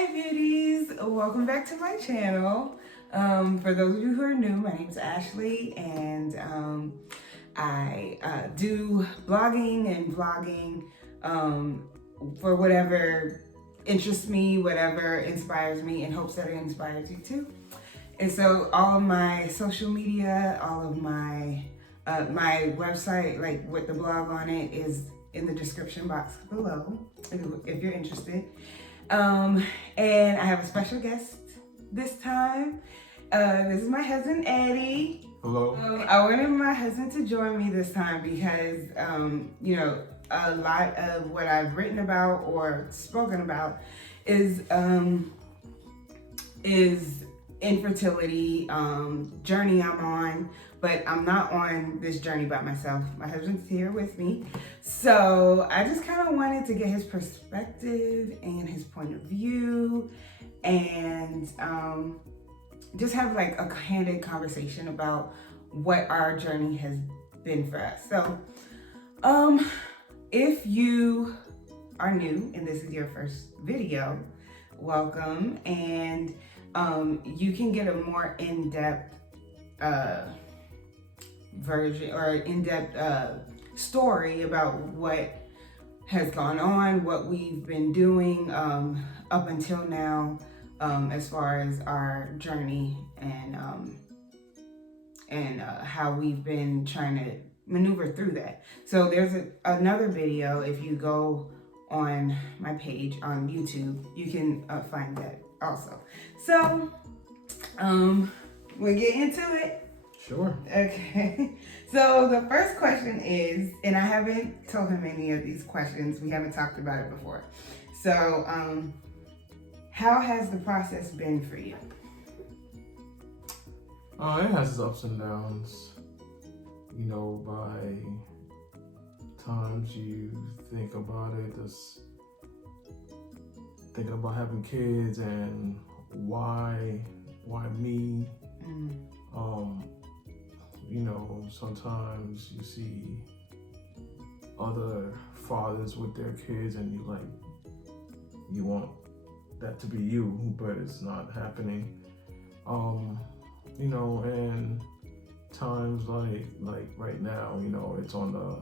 Hi beauties, welcome back to my channel. For those of you who are new, my name is Ashley and I do blogging and vlogging for whatever interests me, whatever inspires me, in hopes that it inspires you too. And so all of my social media, all of my my website, like with the blog on it, is in the description box below if you're interested. And I have a special guest this time. This is my husband, Eddie. Hello. I wanted my husband to join me this time because, you know, a lot of what I've written about or spoken about is infertility journey I'm on, but I'm not on this journey by myself. My husband's here with me. So I just kind of wanted to get his perspective and his point of view and just have like a candid conversation about what our journey has been for us. So if you are new and this is your first video, welcome. And you can get a more in-depth version or in-depth story about what has gone on, what we've been doing up until now, as far as our journey and how we've been trying to maneuver through that. So there's another video. If you go on my page on YouTube, you can find that also. So we'll get into it. Sure. Okay. So the first question is, and I haven't told him any of these questions. We haven't talked about it before. So how has the process been for you? It has its ups and downs. You know, by times you think about it, just thinking about having kids and why me? You know, sometimes you see other fathers with their kids and you want that to be you, but it's not happening. You know, and times like right now, you know, it's on the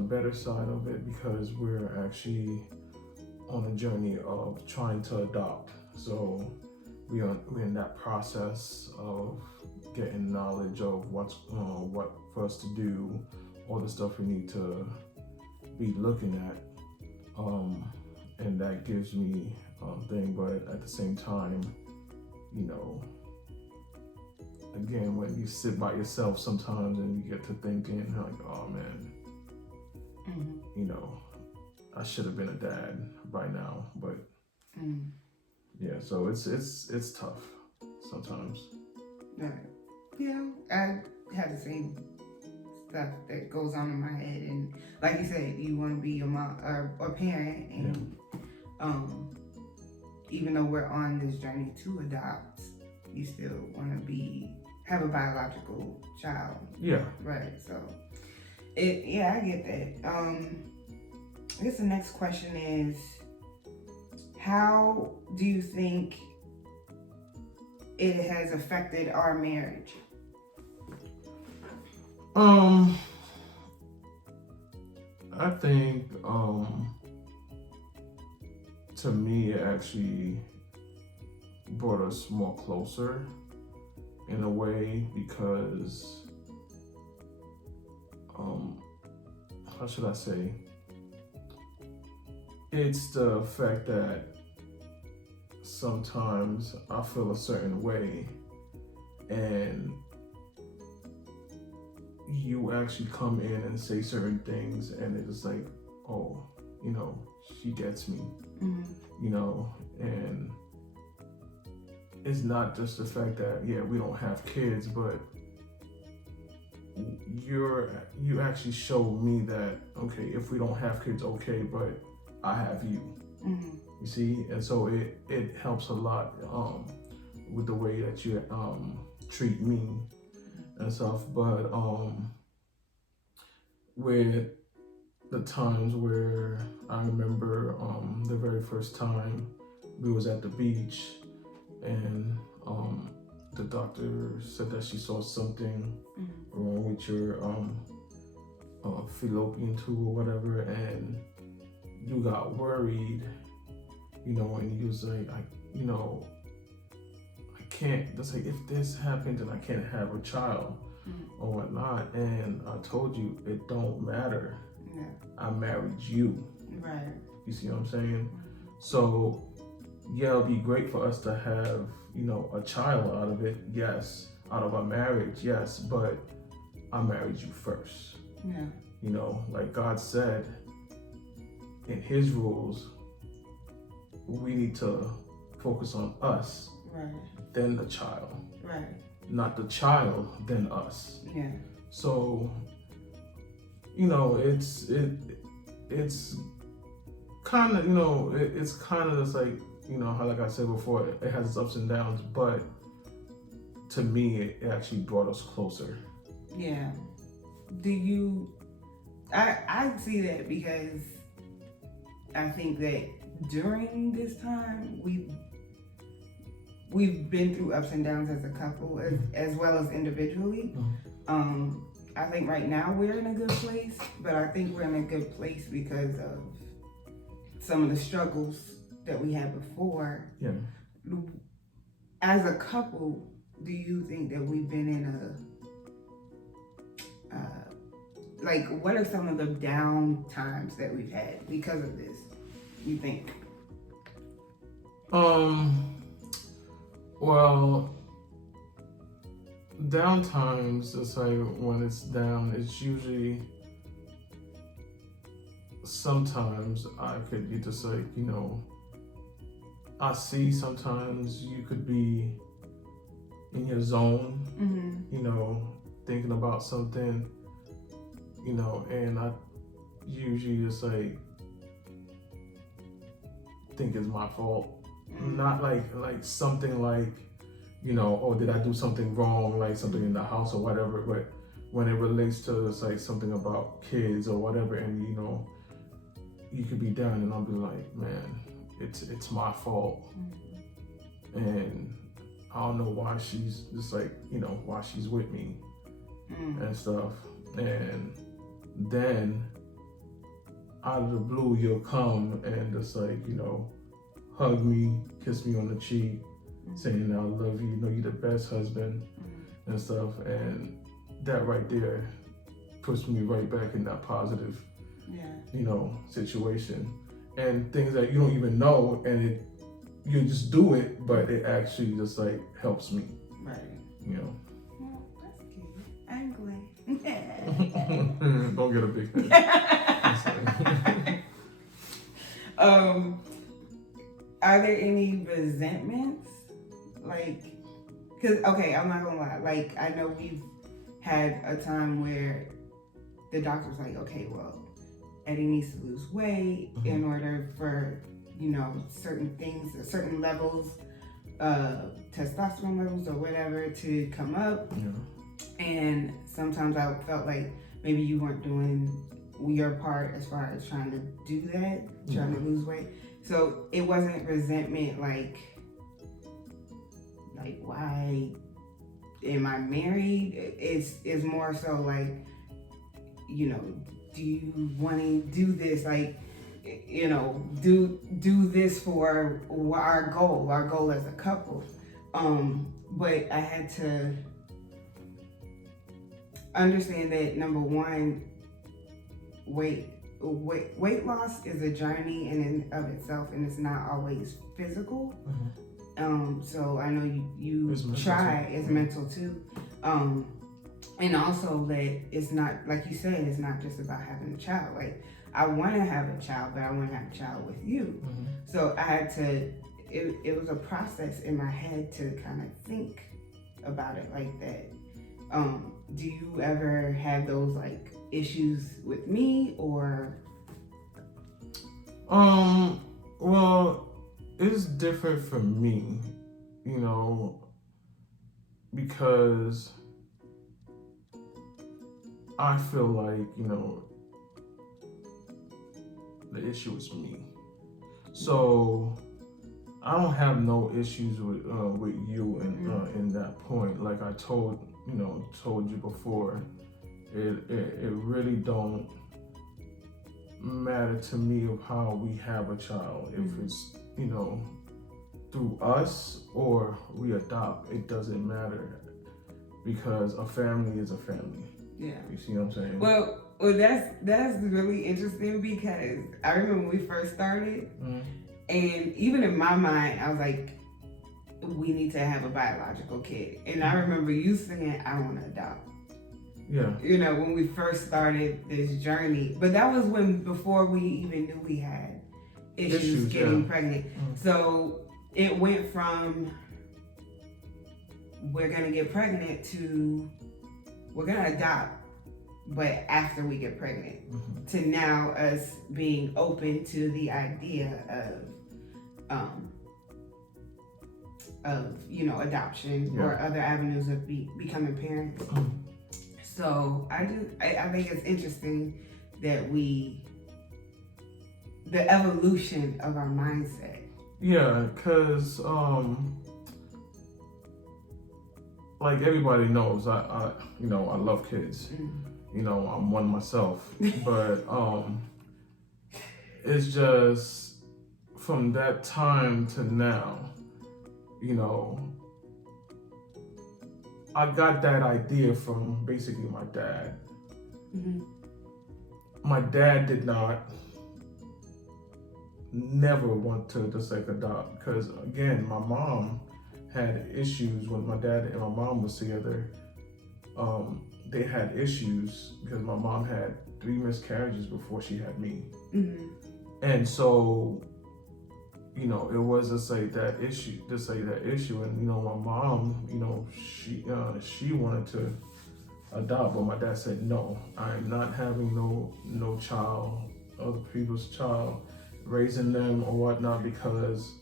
better side of it because we're actually on a journey of trying to adopt. So we're in that process of getting knowledge of what for us to do, all the stuff we need to be looking at, and that gives me thing. But at the same time, you know, again, when you sit by yourself sometimes and you get to thinking like, oh man, you know, I should have been a dad by now. But yeah, so it's tough sometimes. Right. Yeah, I have the same stuff that goes on in my head, and like you said, you want to be your mom or parent, and even though we're on this journey to adopt, you still want to have a biological child. Yeah. Right. So I get that. I guess the next question is, how do you think it has affected our marriage? I think to me it actually brought us more closer in a way because how should I say? It's the fact that sometimes I feel a certain way and you actually come in and say certain things and it's just like, oh, you know, she gets me, you know, and it's not just the fact that, yeah, we don't have kids, but you actually show me that, okay, if we don't have kids, okay, but I have you. You see, and so it helps a lot with the way that you treat me and stuff. But with the times where I remember the very first time we was at the beach, and the doctor said that she saw something wrong with your fallopian tube or whatever, and you got worried, and you was like, I can't. That's like, if this happened, then I can't have a child or whatnot. And I told you it don't matter. Yeah. I married you. Right. You see what I'm saying? So yeah, it'll be great for us to have, a child out of it, yes. Out of our marriage, yes, but I married you first. Yeah. Like God said, in His rules, we need to focus on us, right, then the child. Right. Not the child, then us. Yeah. So, it's kind of, it's kind of just like, how, like I said before, it has its ups and downs, but to me, it actually brought us closer. Yeah. I see that because I think that during this time, we've been through ups and downs as a couple, as well as individually. I think right now we're in a good place, but I think we're in a good place because of some of the struggles that we had before. Yeah. As a couple, do you think that we've been in what are some of the down times that we've had because of this, you think? Well, down times, it's like when it's down, it's usually, sometimes I could be just like, I see sometimes you could be in your zone, thinking about something, and I usually just like think it's my fault. Not like something like, oh, did I do something wrong, like something in the house or whatever, but when it relates to it's like something about kids or whatever, and you could be down and I'll be like, man, it's my fault. And I don't know why she's just like, why she's with me and stuff. And then out of the blue, you'll come and just like, hug me, kiss me on the cheek, saying I love you, you're the best husband and stuff. And that right there puts me right back in that positive, situation. And things that you don't even know, and you just do it, but it actually just like helps me. Right. Well, that's cute. I'm glad. Don't get a big head. Are there any resentments? Okay, I'm not gonna lie. Like, I know we've had a time where the doctor's like, okay, well, Eddie needs to lose weight in order for, certain things, certain levels, testosterone levels or whatever to come up. Yeah. And sometimes I felt like maybe you weren't doing your part as far as trying to do that, trying to lose weight. So it wasn't resentment like why am I married? It's more so like, do you want to do this? Like, do this for our goal as a couple. But I had to understand that, number one, weight loss is a journey in and of itself, and it's not always physical. So I know you try, it's mental too. And also that it's not, like you said, it's not just about having a child. Like, I want to have a child, but I want to have a child with you. So I had to, it was a process in my head to kind of think about it like that. Do you ever have those like issues with me or? Well, it's different for me, because I feel like, the issue is me. So I don't have no issues with you in that point. Like I told you before, it really don't matter to me of how we have a child. If it's through us or we adopt, it doesn't matter because a family is a family. Yeah. You see what I'm saying? Well, that's really interesting because I remember when we first started, and even in my mind, I was like, we need to have a biological kid. And I remember you saying, I want to adopt. Yeah. When we first started this journey. But that was before we even knew we had issues getting pregnant. So it went from we're going to get pregnant to we're going to adopt, but after we get pregnant, to now us being open to the idea of adoption or other avenues of becoming parents. So I think it's interesting that the evolution of our mindset. Yeah, because like everybody knows, I love kids. I'm one myself, but it's just from that time to now, I got that idea from basically my dad. My dad did never want to just like adopt because again, my mom had issues when my dad and my mom was together. They had issues because my mom had 3 miscarriages before she had me. And so, it was just like that issue, and my mom, she wanted to adopt, but my dad said no, I'm not having no child, other people's child, raising them or whatnot, because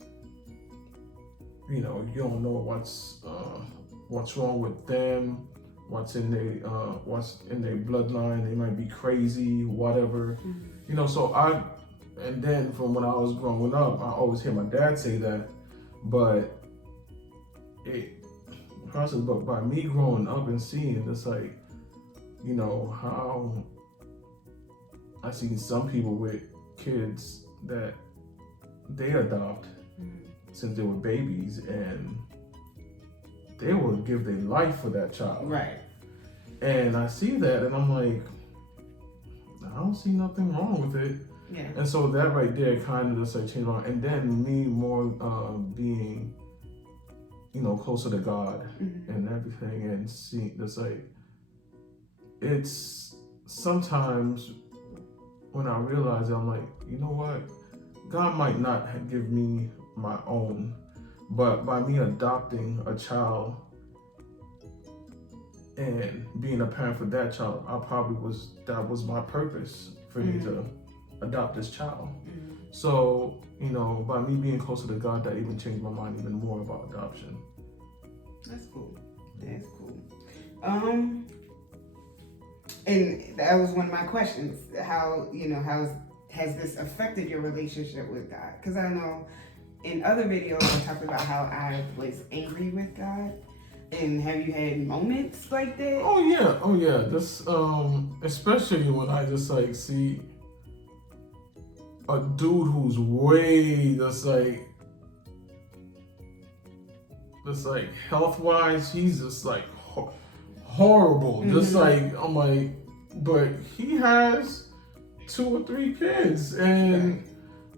you don't know what's wrong with them, what's in their bloodline. They might be crazy, whatever. So and then from when I was growing up, I always hear my dad say that, but by me growing up and seeing this, like, how I seen some people with kids that they adopt since they were babies, and they will give their life for that child. Right. And I see that, and I'm like, I don't see nothing wrong with it. Yeah. And so that right there kind of just like changed my, and then me more being, closer to God and everything, and seeing this, like, it's sometimes when I realize it, I'm like, you know what? God might not give me my own, but by me adopting a child and being a parent for that child, that was my purpose for me to adopt this child. So, by me being closer to God, that even changed my mind even more about adoption. That's cool. That's cool. And that was one of my questions. How has this affected your relationship with God? Because I know in other videos I talked about how I was angry with God. And have you had moments like that? Oh yeah. This especially when I just like see a dude who's way just like health wise, he's just like horrible. Just like I'm like, but he has 2 or 3 kids, and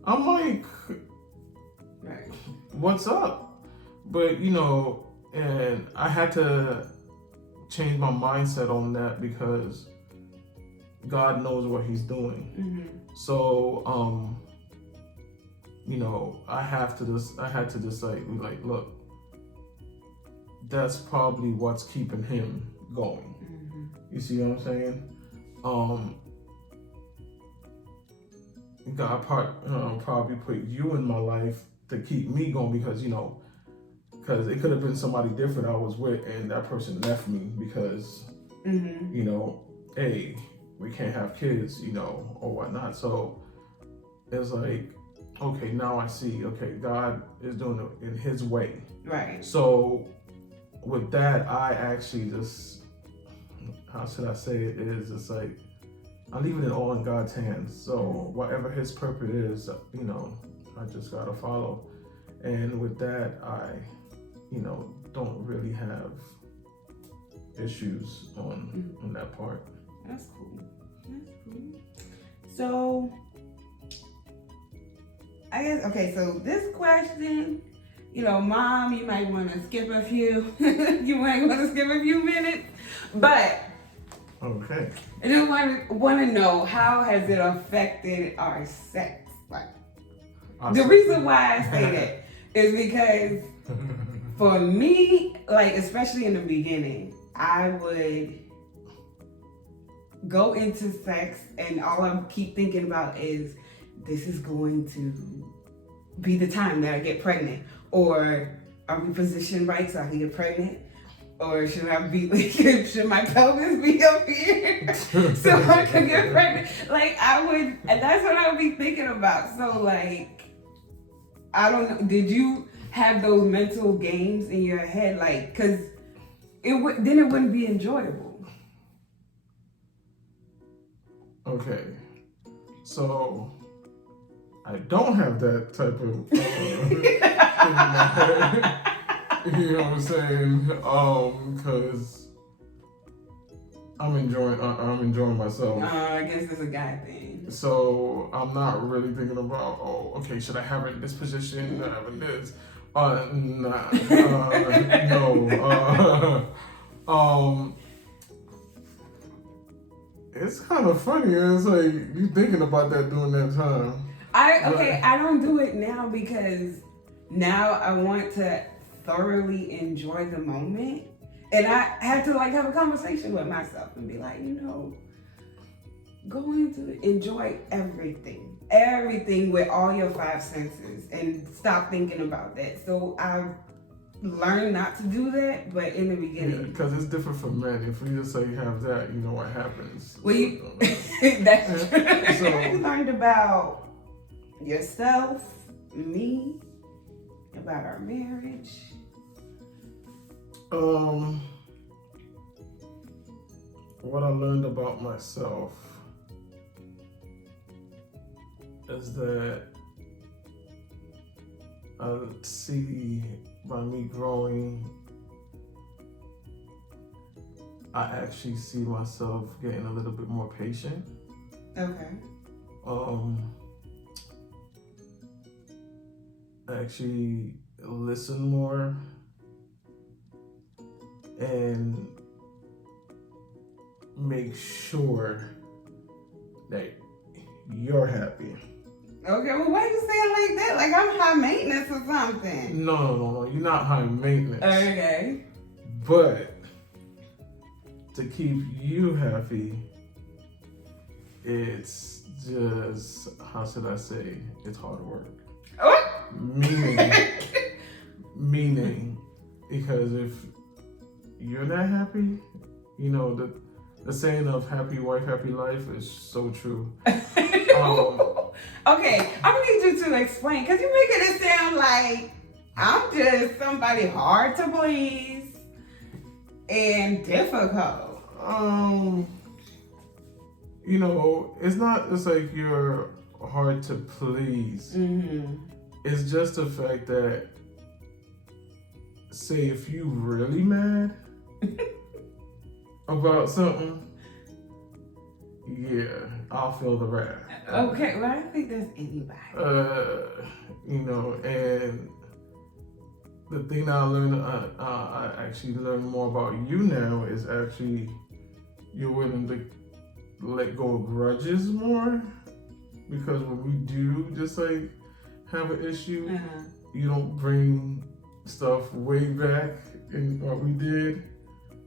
I'm like, what's up? But and I had to change my mindset on that because God knows what He's doing. So I had to just be like, look, that's probably what's keeping him going. You see what I'm saying? God probably put you in my life to keep me going because because it could have been somebody different I was with and that person left me because hey, we can't have kids, or whatnot. So it's like, okay, now I see, okay, God is doing it in his way. Right. So with that, I actually just, how should I say it, is it's like, I leave it all in God's hands. So whatever his purpose is, you know, I just gotta follow. And with that, I, you know, don't really have issues on that part. That's cool. That's cool. So, I guess, okay, so this question, you know, Mom, you might want to skip a few, you might want to skip a few minutes, but okay. I just want to know, how has it affected our sex? Like, the reason why I say that is because for me, like, especially in the beginning, I would go into sex and all I keep thinking about is, this is going to be the time that I get pregnant. Or are we positioned right so I can get pregnant? Or should I be like, should my pelvis be up here so I can get pregnant? Like, I would, and that's what I would be thinking about. So like, I don't know, did you have those mental games in your head? Like, cause then it wouldn't be enjoyable. Okay, so I don't have that type of thing in my head. You know what I'm saying? Cause I'm enjoying myself. I guess it's a guy thing. So I'm not really thinking about, oh, okay, should I have it in this position? Should I have it in this? Nah, no. It's kind of funny. It's like you thinking about that during that time. I don't do it now because now I want to thoroughly enjoy the moment, and I had to like have a conversation with myself and be like, you know, go into it, enjoy everything with all your five senses, and stop thinking about that. So I've learned not to do that, but in the beginning, because it's different for men. If you just say you have that, you know what happens. Well, that's true. So you learned about yourself, me, about our marriage. What I learned about myself is that I see by me growing, I actually see myself getting a little bit more patient. Okay. Actually listen more and make sure that you're happy. Okay, well, why you say it like that? Like I'm high maintenance or something. No, you're not high maintenance. Okay. But to keep you happy, it's just, how should I say, it's hard work. What? Meaning, because if you're not happy, you know, the saying of happy wife, happy life is so true. Okay, I'm gonna need you to explain, because you're making it sound like I'm just somebody hard to please and difficult. You know, it's not just like you're hard to please. Mm-hmm. It's just the fact that, say, if you really mad about something, yeah, I'll feel the wrath. Okay, well, I think that's anybody. You know, and the thing that I learned, I actually learned more about you now is actually you're willing to let go of grudges more, because when we do just like have an issue, you don't bring stuff way back in what we did,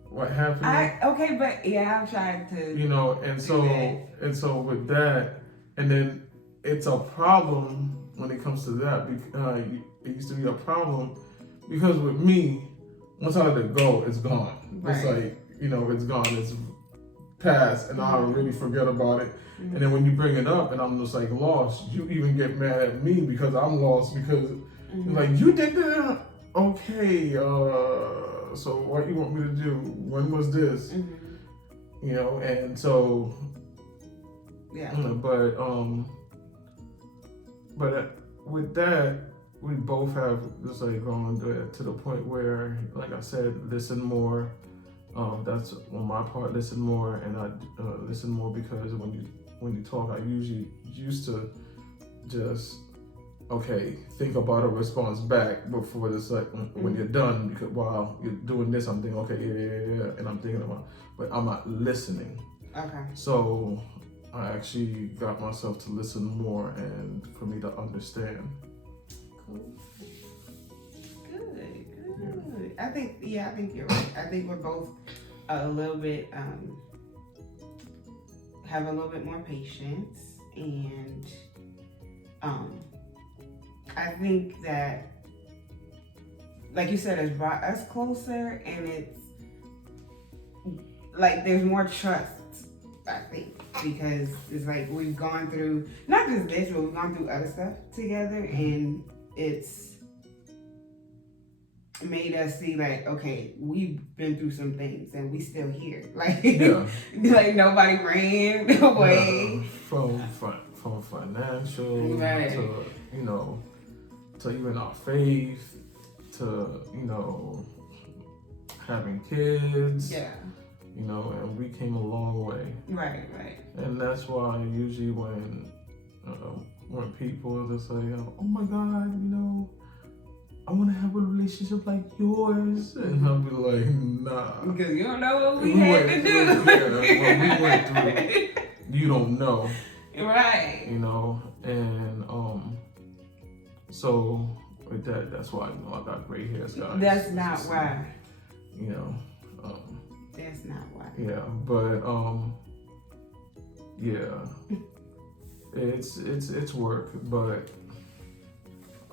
what happened. Okay, but yeah, I've tried to. You know, and so with that, and then it's a problem when it comes to that. It used to be a problem because with me, once I let it go, it's gone. Right. It's like, you know, it's gone. It's pass and I'll really forget about it. And then when you bring it up and I'm just like lost, you even get mad at me because I'm lost because you're like, you did that? Okay, so what you want me to do? When was this? You know, and so, yeah. But with that, we both have just like gone to the point where, like I said, listen more. That's on my part, listen more, and I listen more because when you talk, I usually used to just think about a response back before this, like when you're done, because while you're doing this, I'm thinking, okay, yeah, and I'm thinking about, but I'm not listening. Okay. So I actually got myself to listen more and for me to understand. Cool. Good. Yeah. I think you're right. I think we're both a little bit, have a little bit more patience, and I think that, like you said, it's brought us closer, and it's like there's more trust, I think, because it's like we've gone through not just this, but we've gone through other stuff together, and it's made us see like, okay, we've been through some things and we still here. Like, like nobody ran away. From financial to, you know, to even our faith, to, you know, having kids. Yeah. You know, and we came a long way. Right. And that's why usually when people are just like, oh my God, you know, I want to have a relationship like yours. And I'll be like, nah. Because you don't know what we had to do. What we went through, you don't know. Right. You know, and so with that, that's why, you know, I got gray hairs, guys. That's not why. You know. That's not why. Yeah, but yeah. It's work, but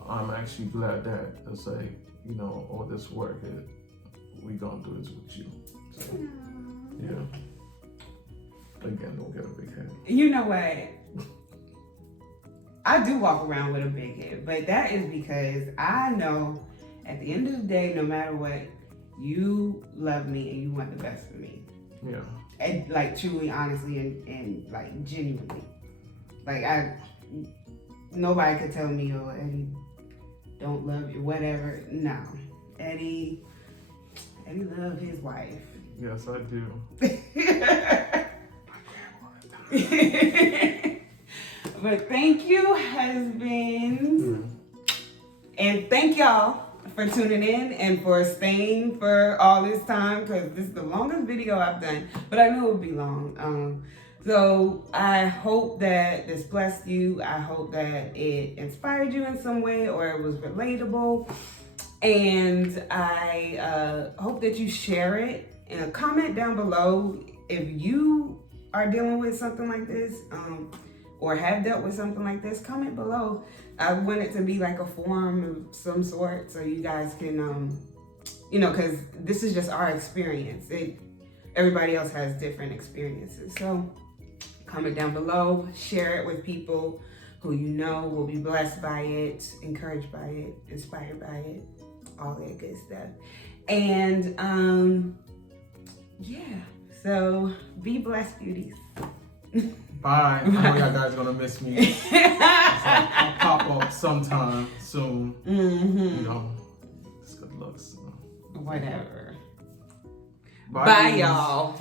I'm actually glad that it's like, you know, all this work we gonna do is with you. So, yeah. Again, don't get a big head. You know what? I do walk around with a big head, but that is because I know at the end of the day, no matter what, you love me and you want the best for me. Yeah. And like truly, honestly, and like genuinely. Like nobody could tell me, oh, Eddie don't love you, whatever. No. Eddie love his wife. Yes, I do. But thank you, husbands. And thank y'all for tuning in and for staying for all this time, because this is the longest video I've done, but I knew it would be long. So I hope that this blessed you. I hope that it inspired you in some way, or it was relatable. And I hope that you share it and comment down below if you are dealing with something like this, or have dealt with something like this. Comment below. I want it to be like a forum of some sort, so you guys can, you know, because this is just our experience. Everybody else has different experiences. So comment down below, share it with people who you know will be blessed by it, encouraged by it, inspired by it, all that good stuff. And yeah, so be blessed, beauties. Bye. I know y'all guys are gonna miss me. I'll pop up sometime soon. You know, it's good looks. Whatever. Bye y'all.